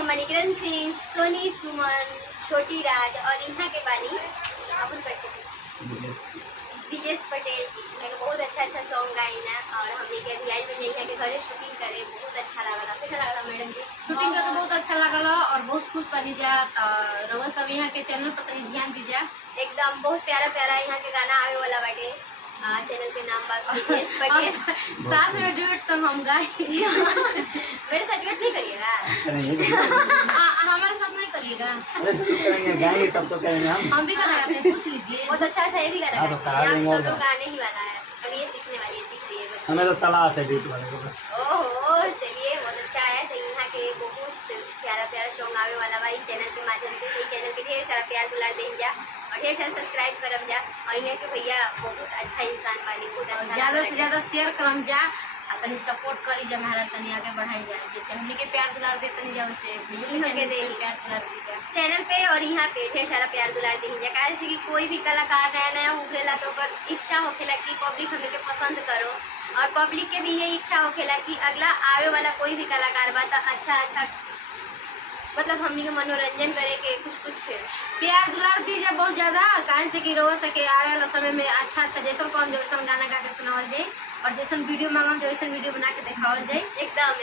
हम मणिकरण सिंह, सोनी सुमन, छोटी राज और इन्हा के बानी अपन परिचय विजेश पटेल बहुत अच्छा सॉन्ग गाई ना। और हमने के अभी आई में जैसा के घरे शूटिंग करे बहुत अच्छा लगा। कैसा लगा मैडम जी? शूटिंग का तो बहुत अच्छा लगल और बहुत खुश बनी जा। रउआ सब यहाँ के चैनल पर तनी ध्यान दीजिए। एकदम बहुत प्यारा प्यारा यहाँ के गाना आवे वाला बाटे। चैनल के नाम बात विजेश पटेल साथ में ड्यूट सॉन्ग हम गाए। मेरे साथ ड्यूट नहीं करिएगा? हमारे साथ नहीं करिएगा? गाएंगे तब तो करेंगे हम भी गाना गाते हैं, पूछ लीजिए। बहुत अच्छा ये भी गाना गाते हैं। हम सब लोग गाने ही वाला है, अभी ये सीखने वाली है, सीख रही है बच्ची। हमें तो तलाश है ड्यूट वाले को बस। ओहो चलिए बहुत अच्छा है। तो यहाँ के बहुत प्यारा प्यारा सॉन्ग आवे वाला बा चैनल के माध्यम से। तो चैनल के ढेर सारा प्यार दुलार दें जा और ढेर सारा सब्सक्राइब करम जा। और यहाँ के भैया बहुत अच्छा इंसान बानी, बहुत अच्छा ज़्यादा से ज़्यादा शेयर करम जा आ तनी सपोर्ट करी जा, हमारा तनी आगे बढ़ाई जाए। जैसे हमने के प्यार दुलार दे तनी जा वैसे प्यार दुलार दी जा चैनल पे और यहाँ पे ढेर सारा प्यार दुलार दी जा। कैसे कि कोई भी कलाकार नया नया उभरेला तो ओकर इच्छा होखेला कि पब्लिक हमें के पसंद करो और पब्लिक के भी ये इच्छा होखेला कि अगला आवे वाला कोई भी कलाकार बा तो अच्छा मतलब हमनी के मनोरंजन करे के कुछ प्यार दुलार दी जा बहुत ज़्यादा। काहे से कि रोज सके आवे वाला समय में अच्छा जैसन कौन जैसन गाना गा के सुनावल जाए और जैसन वीडियो मांगम जैसन वीडियो बना के दिखावल जाए। एकदम